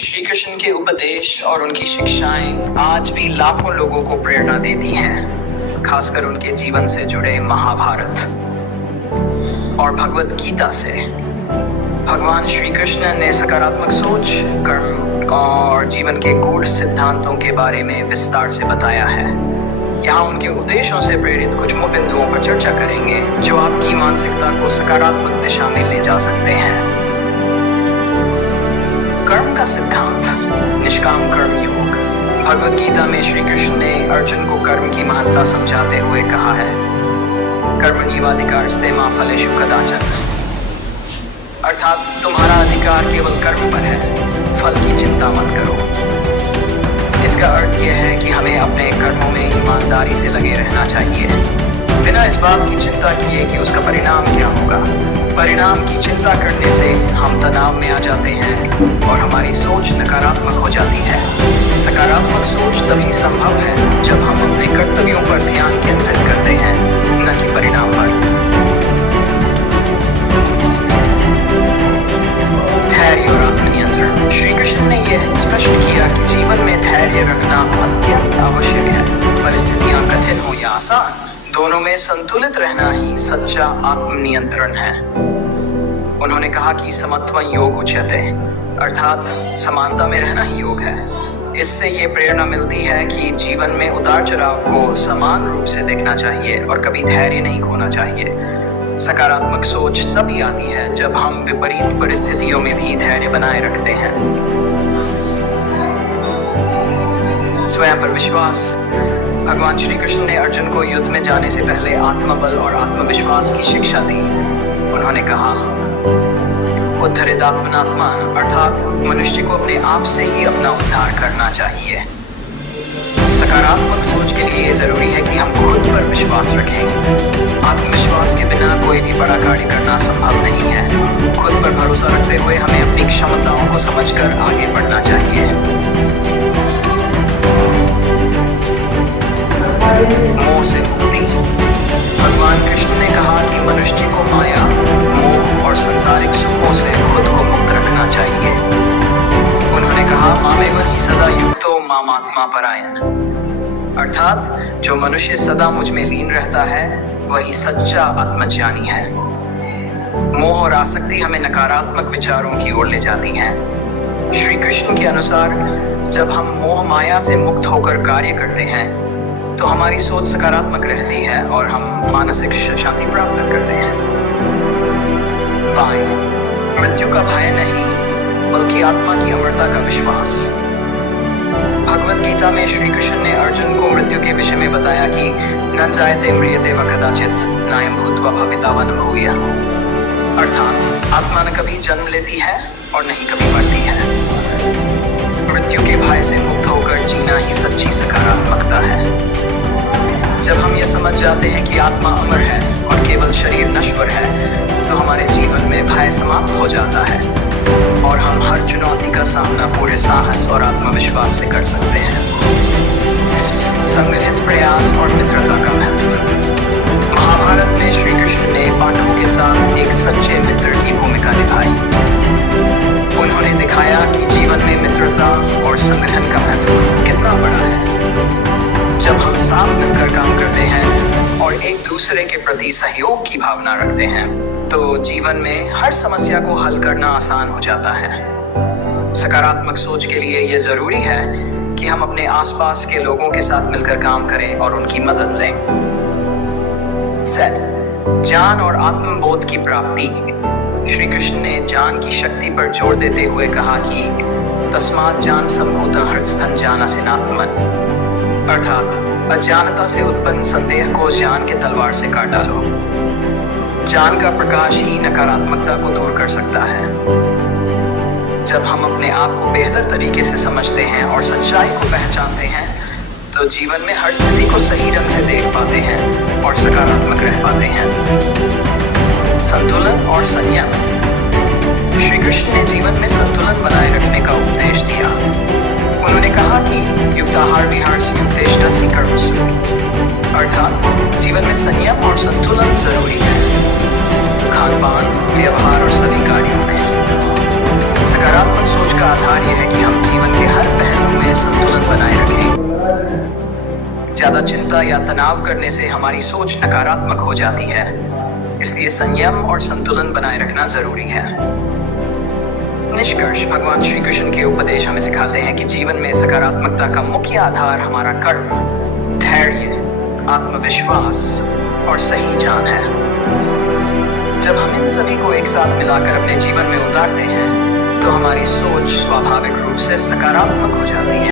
श्री कृष्ण के उपदेश और उनकी शिक्षाएं आज भी लाखों लोगों को प्रेरणा देती हैं, खासकर उनके जीवन से जुड़े महाभारत और भगवत गीता से। भगवान श्री कृष्ण ने सकारात्मक सोच, कर्म और जीवन के गूढ़ सिद्धांतों के बारे में विस्तार से बताया है। यहाँ उनके उपदेशों से प्रेरित कुछ मुख्य बिंदुओं पर चर्चा करेंगे जो आपकी मानसिकता को सकारात्मक दिशा में ले जा सकते हैं। कर्म का सिद्धांत, निष्काम कर्म योग। भगवत गीता में श्री कृष्ण ने अर्जुन को कर्म की महत्ता समझाते हुए कहा है, कर्मण्येवाधिकारस्ते मा फलेषु कदाचन, अर्थात तुम्हारा अधिकार केवल कर्म पर है, फल की चिंता मत करो। इसका अर्थ यह है कि हमें अपने कर्मों में ईमानदारी से लगे रहना चाहिए, बिना इस बात की चिंता किए कि उसका परिणाम क्या होगा। परिणाम की चिंता करने से हम तनाव में आ जाते हैं और हमारी सोच नकारात्मक हो जाती है। सकारात्मक सोच तभी संभव है जब हम अपने कर्तव्यों पर ध्यान केंद्रित करते हैं, न कि परिणाम पर। धैर्य और आत्मनियंत्रण। श्री कृष्ण ने यह स्पष्ट किया कि जीवन में धैर्य रखना अत्यंत आवश्यक है। परिस्थितियां कठिन हो या आसान, दोनों में संतुलित रहना ही सच्चा आत्मनियंत्रण है। उन्होंने कहा कि समत्वं योग उच्यते, अर्थात समानता में रहना ही योग है। इससे ये प्रेरणा मिलती है कि जीवन में उतार चढ़ाव को समान रूप से देखना चाहिए और कभी धैर्य नहीं खोना चाहिए। सकारात्मक सोच तभी आती है जब हम विपरीत परिस्थितियों में भी धैर्य बनाए रखते हैं। स्वयं पर विश्वास। भगवान श्री कृष्ण ने अर्जुन को युद्ध में जाने से पहले आत्मबल और आत्मविश्वास की शिक्षा दी। उन्होंने कहा, उद्धरेदात्मनात्मान, अर्थात मनुष्य को अपने आप से ही अपना उद्धार करना चाहिए। सकारात्मक सोच के लिए जरूरी है कि हम खुद पर विश्वास रखें। आत्मविश्वास के बिना कोई भी बड़ा कार्य करना संभव नहीं है। खुद पर भरोसा रखते हुए हमें अपनी क्षमताओं को समझकर आगे बढ़ना चाहिए। मोह से मुक्ति। भगवान कृष्ण ने कहा कि मनुष्य को माया, मोह और सांसारिक सुखों से खुद को मुक्त रखना चाहिए। उन्होंने कहा, मामेव हि सदा युक्तो मामात्मा परायण, अर्थात जो मनुष्य सदा मुझ में लीन रहता है वही सच्चा आत्मज्ञानी है। मोह और आसक्ति हमें नकारात्मक विचारों की ओर ले जाती हैं। श्री कृष्ण के अनुसार जब हम मोह माया से मुक्त होकर कार्य करते हैं तो हमारी सोच सकारात्मक रहती है और हम मानसिक शांति प्राप्त करते हैं। मृत्यु का भय नहीं, बल्कि आत्मा की अमरता का विश्वास। भगवत गीता में श्री कृष्ण ने अर्जुन को मृत्यु के विषय में बताया कि न जायते म्रियते वा कदाचित् नायं भूत्वा भविता वा न भूयः, अर्थात आत्मा न कभी जन्म लेती है और नहीं कभी मरती है। मृत्यु के भय से मुक्त होकर जीना ही सच्ची सकारात्मकता है। जब हम ये समझ जाते हैं कि आत्मा अमर है और केवल शरीर नश्वर है, तो हमारे जीवन में भय समाप्त हो जाता है और हम हर चुनौती का सामना पूरे साहस और आत्मविश्वास से कर सकते हैं। संगठित प्रयास और मित्रता का महत्व। महाभारत में श्री कृष्ण ने पांडवों के साथ एक सच्चे मित्र की भूमिका निभाई। उन्होंने दिखाया कि जीवन में मित्रता और संगठन का महत्व कितना बड़ा है। जब हम साथ मिलकर काम करते हैं और एक दूसरे के प्रति सहयोग की भावना रखते हैं, तो जीवन में हर समस्या को हल करना आसान हो जाता है। सकारात्मक सोच के लिए ये जरूरी है कि हम अपने आसपास के लोगों के साथ मिलकर काम करें और उनकी मदद लें। ज्ञान और आत्मबोध की प्राप्ति। श्री कृष्ण ने ज्ञान की शक्ति पर जोर देते हुए कहा कि तस्मात् ज्ञान सम्भूतं हृत्स्थं ज्ञानासिनात्मन्, अर्थात अज्ञानता से उत्पन्न संदेह को ज्ञान के तलवार से काट डालो। ज्ञान का प्रकाश ही नकारात्मकता को दूर कर सकता है। जब हम अपने आप को बेहतर तरीके से समझते हैं और सच्चाई को पहचानते हैं, तो जीवन में हर स्थिति को सही ढंग से देख पाते हैं और सकारात्मक रह पाते हैं। संतुलन और संयम। श्री कृष्ण ने जीवन में संतुलन बनाए रखने का उपदेश दिया। उन्होंने कहा कि युक्ताहार विहारस्य युक्तेष्टस्य कर्मसु, अर्थात जीवन में संयम और संतुलन जरूरी है। खान पान, व्यवहार और सभी कार्यों में। सकारात्मक सोच का आधार यह है कि हम ज्यादा चिंता या तनाव करने से हमारी सोच नकारात्मक हो जाती है, इसलिए संयम और संतुलन बनाए रखना जरूरी है। निष्कर्ष, भगवान श्री कृष्ण के उपदेश हमें सिखाते हैं कि जीवन में सकारात्मकता का मुख्य आधार हमारा कर्म, धैर्य, आत्मविश्वास और सही ज्ञान है। जब हम इन सभी को एक साथ मिलाकर अपने जीवन में उतारते हैं तो हमारी सोच स्वाभाविक रूप से सकारात्मक हो जाती है।